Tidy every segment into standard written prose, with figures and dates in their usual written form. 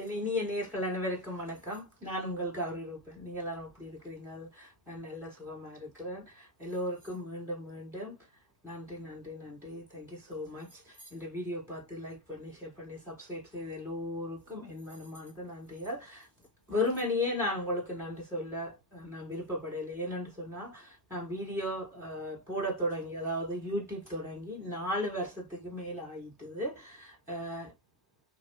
இனிய நேயர்கள் அனைவருக்கும் வணக்கம். நான் உங்கள் கௌரி ரூபன். நீங்கள் எல்லாரும் எப்படி இருக்கிறீங்க? நான் நல்ல சுகமா இருக்கிறேன். எல்லோருக்கும் மீண்டும் மீண்டும் நன்றி நன்றி நன்றி. Thank you so much. இந்த வீடியோ பார்த்து லைக் பண்ணி ஷேர் பண்ணி சப்ஸ்கிரைப் செய்த எல்லோருக்கும் என் மனமார்ந்த நன்றிகள். வெறுமனையே நான் உங்களுக்கு நன்றி சொல்ல நான் விருப்பப்படலை. ஏனென்று சொன்னால் நான் வீடியோ போட தொடங்கி, அதாவது யூடியூப் தொடங்கி 4 வருஷத்துக்கு மேலே ஆயிட்டுது.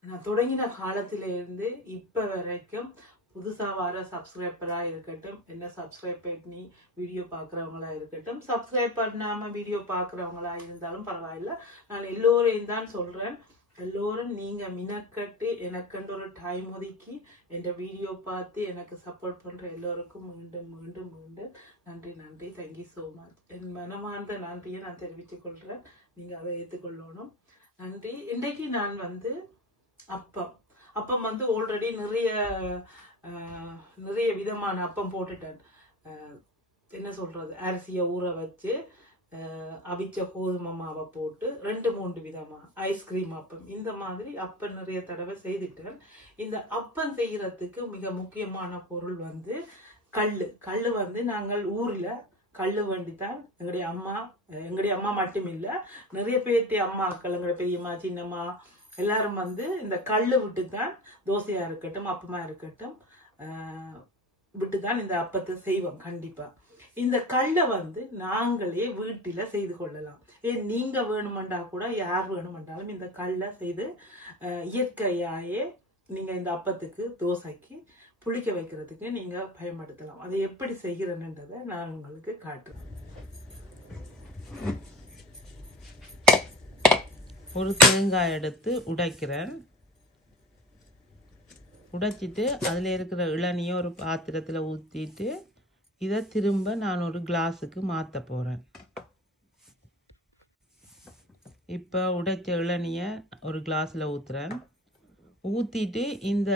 நான் தொடங்கின காலத்திலிருந்து இப்போ வரைக்கும் புதுசாக வர சப்ஸ்கிரைபராக இருக்கட்டும், என்ன சப்ஸ்கிரைப் பண்ணி வீடியோ பார்க்குறவங்களா இருக்கட்டும், சப்ஸ்கிரைப் பண்ணாமல் வீடியோ பார்க்குறவங்களா இருந்தாலும் பரவாயில்ல, நான் எல்லோரையும் தான் சொல்கிறேன். எல்லோரும் நீங்கள் மினக்கட்டு எனக்குன்ற ஒரு டைம் ஒதுக்கி என் வீடியோ பார்த்து எனக்கு சப்போர்ட் பண்ணுற எல்லோருக்கும் மீண்டும் மீண்டும் மீண்டும் நன்றி நன்றி. Thank you so much. என் மனமார்ந்த நன்றியை நான் தெரிவித்துக் கொள்கிறேன். நீங்கள் அதை ஏற்றுக்கொள்ளணும். நன்றி. இன்றைக்கு நான் வந்து அப்பம் வந்து ஆல்ரெடி நிறைய விதமான அப்பம் போட்டுட்டேன். என்ன சொல்றது, அரிசியை ஊற வச்சு அவிச்ச கோதுமை மாவை போட்டு 2-3 விதமா ஐஸ்கிரீம் அப்பம், இந்த மாதிரி அப்பம் நிறைய தடவை செய்துட்டேன். இந்த அப்பம் செய்யறதுக்கு மிக முக்கியமான பொருள் வந்து கல் வந்து நாங்கள் ஊர்ல கல் வேண்டித்தான் எங்களுடைய அம்மா மட்டும் இல்லை, நிறைய பேர்த்து அம்மாக்கள், எங்களுடைய பெரியம்மா சின்னம்மா எல்லாரும் வந்து இந்த கல் விட்டு தான் தோசையா இருக்கட்டும் அப்பமா இருக்கட்டும் விட்டு தான் இந்த அப்பத்தை செய்வோம். கண்டிப்பா இந்த கல்லை வந்து நாங்களே வீட்டில செய்து கொள்ளலாம். நீங்க வேணுமெண்டா கூட யார் வேணுமென்றாலும் இந்த கல்லை செய்து இயற்கையாயே நீங்க இந்த அப்பத்துக்கு தோசைக்கு புளிக்க வைக்கிறதுக்கு நீங்க பயன்படுத்தலாம். அதை எப்படி செய்கிறேன்றதை நான் உங்களுக்கு காட்டுறேன். ஒரு தேங்காய் எடுத்து உடைக்கிறேன். உடைச்சிட்டு அதில் இருக்கிற இளநியை ஒரு பாத்திரத்தில் ஊற்றிட்டு இதை திரும்ப நான் ஒரு கிளாஸுக்கு மாற்ற போகிறேன். இப்போ உடைச்ச இளநியை ஒரு கிளாஸில் ஊற்றுறேன். ஊற்றிட்டு இந்த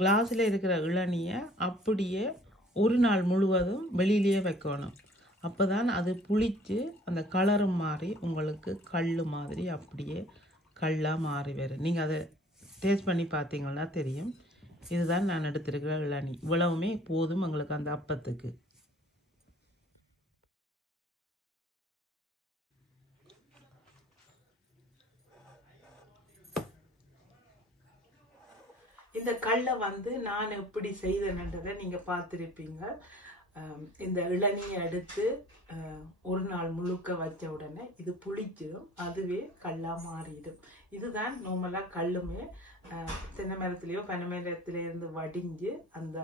கிளாஸில் இருக்கிற இளநியை அப்படியே ஒரு நாள் முழுவதும் வெளியிலேயே வைக்கணும். அப்போ தான் அது புளித்து அந்த கலரும் மாறி உங்களுக்கு கல் மாதிரி அப்படியே கல்லாக மாறி வரும். நீங்கள் அதை டேஸ்ட் பண்ணி பார்த்தீங்கன்னா தெரியும். இதுதான் நான் எடுத்திருக்கிற இளநீ. இவ்வளவுமே போதும் உங்களுக்கு அந்த அப்பத்துக்கு. இந்த கல்லை வந்து நான் எப்படி செய்தேன்றதை நீங்கள் பார்த்துருப்பீங்க. இந்த இளநியை எடுத்து ஒரு நாள் முழுக்க வச்ச உடனே இது புளிச்சிடும், அதுவே கல்லாக மாறிடும். இதுதான் நார்மலாக கல்லுமே தென்னை மரத்துலேயோ பனை மரத்திலேருந்து வடிஞ்சு அந்த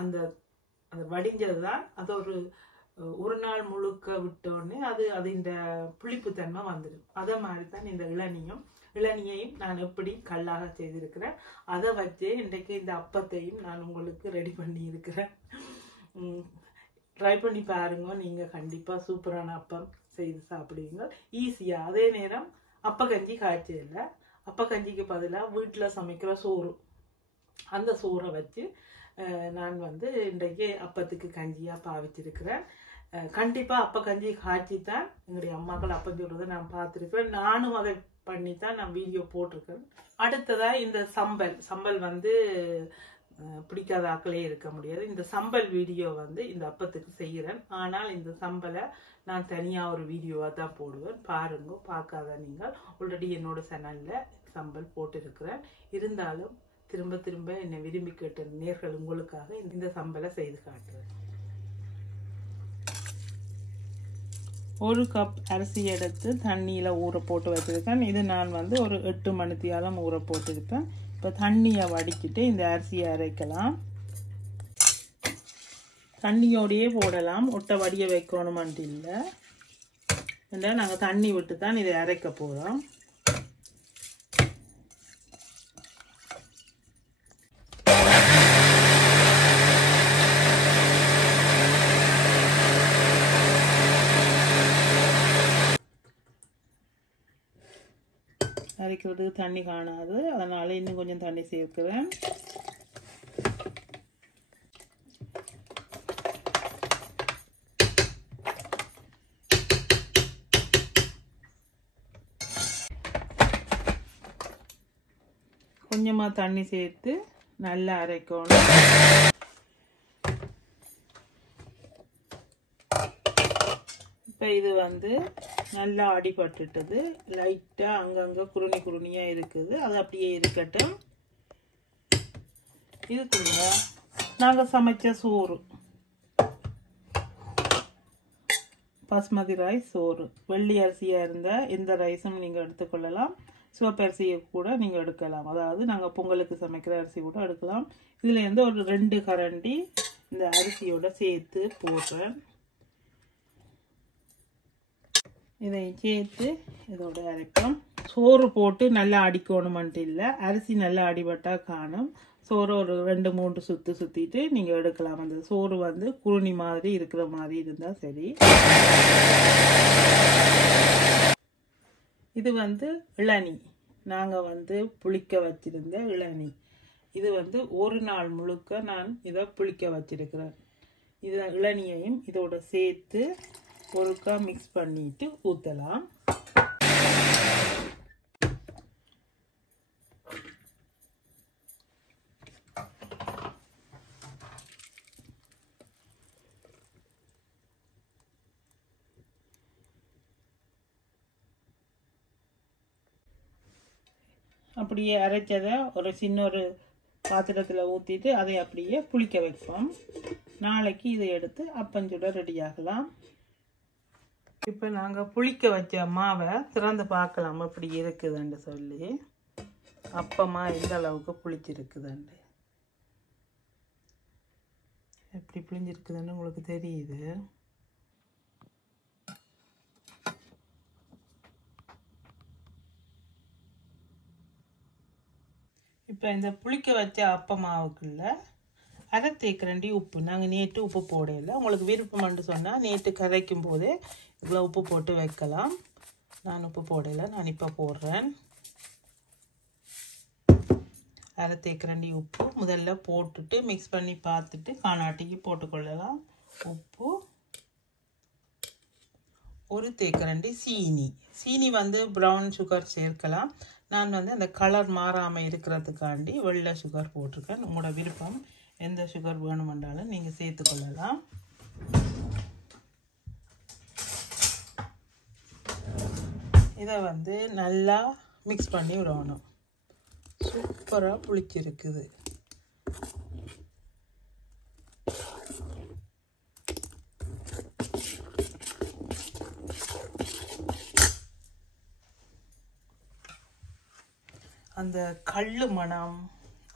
அந்த வடிஞ்சது தான் அது ஒரு நாள் முழுக்க விட்டோடனே இந்த புளிப்புத்தன்மை வந்துடும். அதை மாதிரி தான் இந்த இளநியையும் நான் எப்படி கல்லாக செய்திருக்கிறேன். அதை வச்சு இன்றைக்கு இந்த அப்பத்தையும் நான் உங்களுக்கு ரெடி பண்ணி இருக்கிறேன். ட்ரை பண்ணி பாருங்க. நீங்கள் கண்டிப்பாக சூப்பரான அப்பம் செய்து சாப்பிடுவீங்க ஈஸியாக. அதே நேரம் அப்பக்கஞ்சி காய்ச்சி இல்லை, அப்பக்கஞ்சிக்கு பதிலாக வீட்டில் சமைக்கிற சோறு, அந்த சோறை வச்சு நான் வந்து இன்றைக்கு அப்பத்துக்கு கஞ்சியாக பாவிச்சிருக்கிறேன். கண்டிப்பாக அப்பக்கஞ்சி காய்ச்சி தான் எங்களுடைய அம்மாக்கள் அப்பம் சொல்றதை நான் பார்த்துருக்கிறேன். நானும் அதை பண்ணித்தான் நான் வீடியோ போட்டிருக்கேன். அடுத்ததாக இந்த சம்பல் வந்து பிடிக்காத ஆக்களே இருக்க முடியாது. இந்த சம்பல் வீடியோ வந்து இந்த அப்பத்துக்கு செய்கிறேன். ஆனால் இந்த சம்பலை நான் தனியாக ஒரு வீடியோவாக தான் போடுவேன். பாருங்க, பார்க்காத நீங்கள் ஆல்ரெடி என்னோட சேனலில் சம்பல் போட்டிருக்கிறேன். இருந்தாலும் திரும்ப திரும்ப என்னை விரும்பி கேட்ட நேர்கள் உங்களுக்காக இந்த சம்பலை செய்து காட்டுறேன். 1 கப் அரிசி எடுத்து தண்ணியில் ஊற போட்டு வச்சுருக்கேன். இது நான் வந்து ஒரு 8 மணித்தியாலம் ஊற போட்டிருப்பேன். இப்போ தண்ணியை வடிக்கிட்டு இந்த அரிசியை அரைக்கலாம். தண்ணியோடையே போடலாம், ஒட்டை வடிய வைக்கணுமென்ட்டு இல்லை. இல்லை, நாங்கள் தண்ணி விட்டு தான் இதை அரைக்க போகிறோம். அரைக்கிறதுக்கு தண்ணி காணாது, அதனால இன்னும் கொஞ்சம் தண்ணி சேர்க்கிறேன். கொஞ்சமாக தண்ணி சேர்த்து நல்லா அரைக்கணும். இப்போ இது வந்து நல்லா அடிபட்டுட்டது, லைட்டாக அங்கங்கே குருணியாக இருக்குது. அது அப்படியே இருக்கட்டும். இதுக்குள்ள நாங்கள் சமைச்ச சோறு, பாஸ்மதி ரைஸ் சோறு. வெள்ளி அரிசியாக இருந்தால் எந்த ரைஸும் நீங்கள் எடுத்துக்கொள்ளலாம். சிவப்பு அரிசியை கூட நீங்கள் எடுக்கலாம். அதாவது நாங்கள் பொங்கலுக்கு சமைக்கிற அரிசி கூட எடுக்கலாம். இதில் இருந்து ஒரு 2 கரண்டி இந்த அரிசியோட சேர்த்து போடுறேன். இதை சேர்த்து இதோட அரைப்போம். சோறு போட்டு நல்லா அடிக்கணுமென்ட்டு இல்லை, அரிசி நல்லா அடிபட்டால் காணும். சோறு ஒரு 2-3 சுற்று சுற்றிட்டு நீங்கள் எடுக்கலாம். அந்த சோறு வந்து குருணி மாதிரி இருக்கிற மாதிரி இருந்தால் சரி. இது வந்து இளநீ, நாங்கள் வந்து புளிக்க வச்சிருந்த இளநீ. இது வந்து ஒரு நாள் முழுக்க நான் இதை புளிக்க வச்சிருக்கிறேன். இது இளநியையும் இதோட சேர்த்து ஒருக்கா மிக்ஸ் பண்ணிட்டு ஊற்றலாம். அப்படியே அரைச்சதை ஒரு சின்ன பாத்திரத்தில் ஊற்றிட்டு அதை அப்படியே புளிக்க வைப்போம். நாளைக்கு இதை எடுத்து அப்பஞ்சுட ரெடி ஆகலாம். இப்போ நாங்கள் புளிக்க வச்ச மாவை திறந்து பார்க்கலாம் எப்படி இருக்குதுன்னு சொல்லி. அப்பமா எந்த அளவுக்கு புளிச்சிருக்குதுண்டு, எப்படி புளிஞ்சிருக்குதுன்னு உங்களுக்கு தெரியுது. இப்போ இந்த புளிக்க வச்ச அப்ப மாவுக்குள்ள 1/2 தேக்கரண்டி உப்பு. நாங்கள் நேற்று உப்பு போடல. உங்களுக்கு விருப்பம்னு சொன்னால் நேற்று கரைக்கும் போதே இவ்வளோ உப்பு போட்டு வைக்கலாம். நான் உப்பு போடலை, நான் இப்போ போடுறேன். 1/2 தேக்கரண்டி உப்பு முதல்ல போட்டுட்டு மிக்ஸ் பண்ணி பார்த்துட்டு காணாட்டிக்கு போட்டுக்கொள்ளலாம். உப்பு, 1 தேக்கரண்டி சீனி. சீனி வந்து ப்ரௌன் சுகர் சேர்க்கலாம். நான் வந்து அந்த கலர் மாறாமல் இருக்கிறதுக்காண்டி வெள்ளை சுகர் போட்டிருக்கேன். உங்களோட விருப்பம், எந்த சுகர் வேணுமென்றாலும் நீங்கள் சேர்த்துக்கொள்ளலாம். இதை வந்து நல்லா மிக்ஸ் பண்ணி விடணும். சூப்பராக புளிச்சிருக்குது. அந்த கல் மணம்,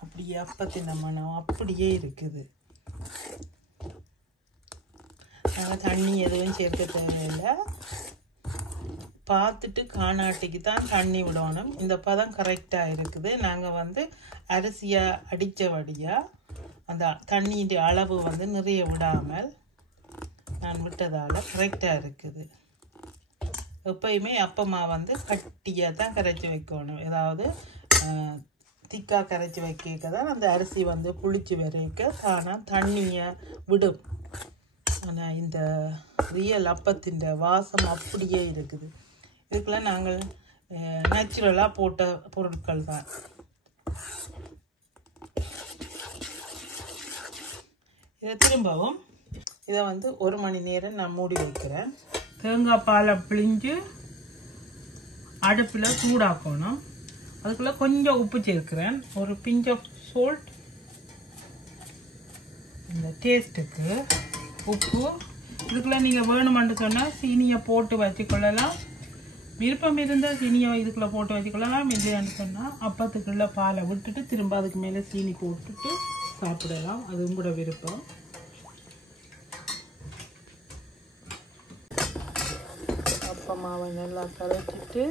அப்படியே அப்பத்தின மணம் அப்படியே இருக்குது. நாங்கள் தண்ணி எதுவும் சேர்க்க தேவையில்லை. பார்த்துட்டு காணாட்டிக்கு தான் தண்ணி விடணும். இந்த பதம் கரெக்டாக இருக்குது. நாங்கள் வந்து அரிசியை அடித்தபடியாக அந்த தண்ணியின் அளவு வந்து நிறைய விடாமல் நான் விட்டதால் கரெக்டாக இருக்குது. எப்பயுமே அப்பமா வந்து கட்டியாக தான் கரைச்சி வைக்கணும். ஏதாவது திக்காக கரைச்சி வைக்க தான் அந்த அரிசி வந்து புளிச்சு வரைக்க ஆனால் தண்ணியை விடும். ஆனால் இந்த ரியல் அப்பத்தின் வாசம் அப்படியே இருக்குது. இதுக்கெல்லாம் நாங்கள் நேச்சுரலாக போட்ட பொருட்கள் தான். இதை திரும்பவும் இதை வந்து 1 மணி நேரம் நான் மூடி வைக்கிறேன். தேங்காய் பாலை பிழிஞ்சு அடுப்பில் சூடாக்கணும். அதுக்குள்ளே கொஞ்சம் உப்பு சேர்க்கிறேன், ஒரு பிஞ்ச் ஆஃப் சால்ட் இந்த டேஸ்ட்டுக்கு உப்பு. இதுக்குள்ளே நீங்கள் வேணுமென்று சொன்னால் சீனியை போட்டு வச்சுக்கொள்ளலாம். விருப்பம் இருந்தால் சீனியை இதுக்குள்ளே போட்டு வச்சுக்கொள்ளலாம். இல்லைன்னு சொன்னால் அப்பத்துக்குள்ளே பாலை விட்டுட்டு திரும்ப அதுக்கு மேலே சீனி போட்டுட்டு சாப்பிடலாம். அது உங்களோட விருப்பம். அப்ப மாவை நல்லா கரைச்சிட்டு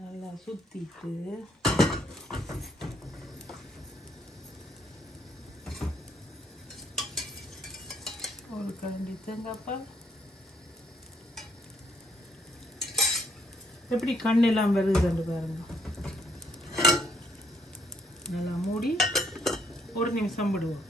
நல்லா சுத்திட்டு ஒரு கரண்டி தேங்காய் பால். எப்படி கண்ணெல்லாம் வருதுன்னு பாருங்க. நல்லா மூடி 1 நிமிஷம் விடுவோம்.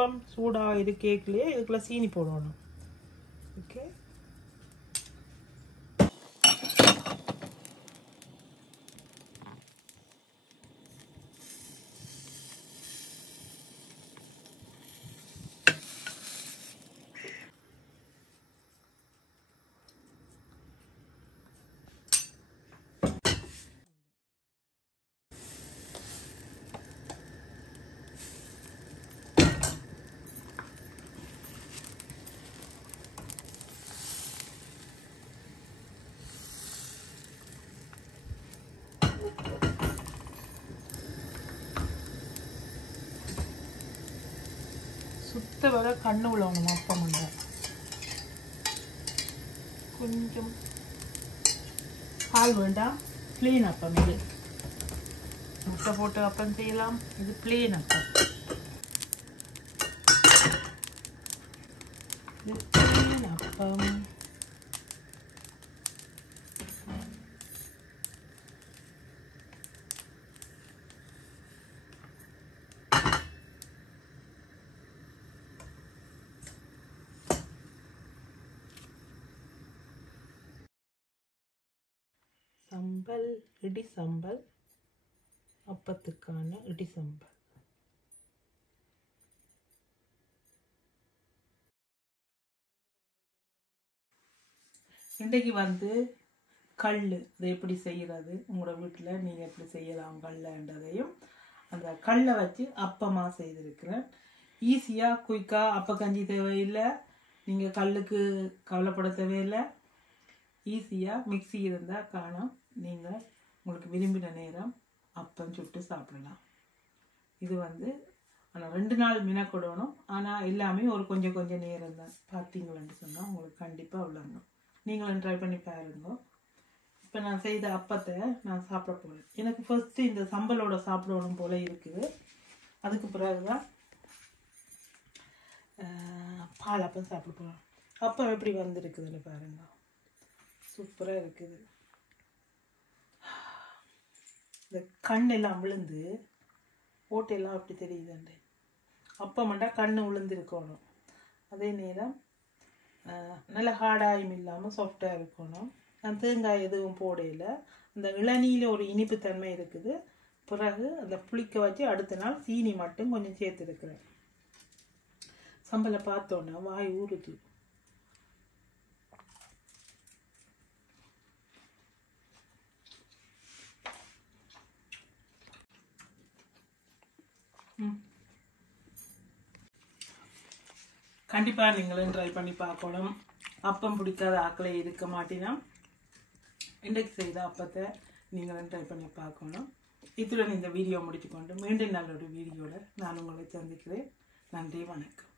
அப்பம் சூடாக இருக்கேக்குள்ளேயே இதுக்குள்ள சீனி போடணும். ஓகே, சுத்த வர கண்ணு விழணும். அப்பம் உண்டு கொஞ்சம் பால் வேண்டாம். பிளேன் அப்பம் இது. முட்டை போட்டு அப்பம் செய்யலாம். இது பிளேன் அப்பம். இது பிளேன் அப்பம். சம்பல், இடி சம்பல், அப்பத்துக்கான இடி சம்பல். இன்றைக்கு வந்து கல் இதை எப்படி செய்கிறது, உங்களோட வீட்டில் நீங்கள் எப்படி செய்யலாம் கல்லுன்றதையும் அந்த கல்லை வச்சு அப்பமாக செய்திருக்கிறேன். ஈஸியாக குயிக்காக அப்ப கஞ்சி தேவையில்லை, நீங்கள் கல்லுக்கு கவலைப்பட தேவையில்லை. ஈஸியாக மிக்சி இருந்தால் காணும், நீங்கள் உங்களுக்கு விரும்பின நேரம் அப்பம் சுட்டு சாப்பிடலாம். இது வந்து ஆனால் 2 நாள் மினக்கொடணும். ஆனால் எல்லாமே ஒரு கொஞ்சம் கொஞ்சம் நேரம் தான். பார்த்தீங்களன்னு சொன்னால் உங்களுக்கு கண்டிப்பாக விளங்கும். நீங்களும் ட்ரை பண்ணி பாருங்க. இப்போ நான் செய்த அப்பத்தை நான் சாப்பிட போகிறேன். எனக்கு ஃபர்ஸ்ட்டு இந்த சம்பலோட சாப்பிடணும் போல இருக்குது. அதுக்கு பிறகுதான் பால் அப்பம் சாப்பிட போகிறேன். அப்பம் எப்படி வந்திருக்குதுன்னு பாருங்க. சூப்பராக இருக்குது. இந்த கண்ணெல்லாம் விழுந்து ஓட்டையெல்லாம் அப்படி தெரியுதுண்டு. அப்பமண்டா கண்ணு விழுந்து இருக்கணும். அதே நேரம் நல்ல ஹார்டாயும் இல்லாமல் சாஃப்டாக இருக்கணும். நான் தேங்காய் எதுவும் போடையில் அந்த இளநீயில் ஒரு இனிப்பு தன்மை இருக்குது. பிறகு அந்த புளிக்க வச்சு அடுத்த நாள் சீனி மட்டும் கொஞ்சம் சேர்த்துருக்குறேன். சம்பளை பார்த்தோன்னா வாய் ஊறுது. கண்டிப்பாக நீங்களும் ட்ரை பண்ணி பார்க்கணும். அப்பம் பிடிக்காத ஆக்களை இருக்க மாட்டினா இன்றைக்கு செய்த அப்பத்தை நீங்களும் ட்ரை பண்ணி பார்க்கணும். இத்துடன் இந்த வீடியோ முடித்துக்கொண்டு மீண்டும் நல்ல ஒரு வீடியோவில் நான் உங்களை சந்திக்கிறேன். நன்றி, வணக்கம்.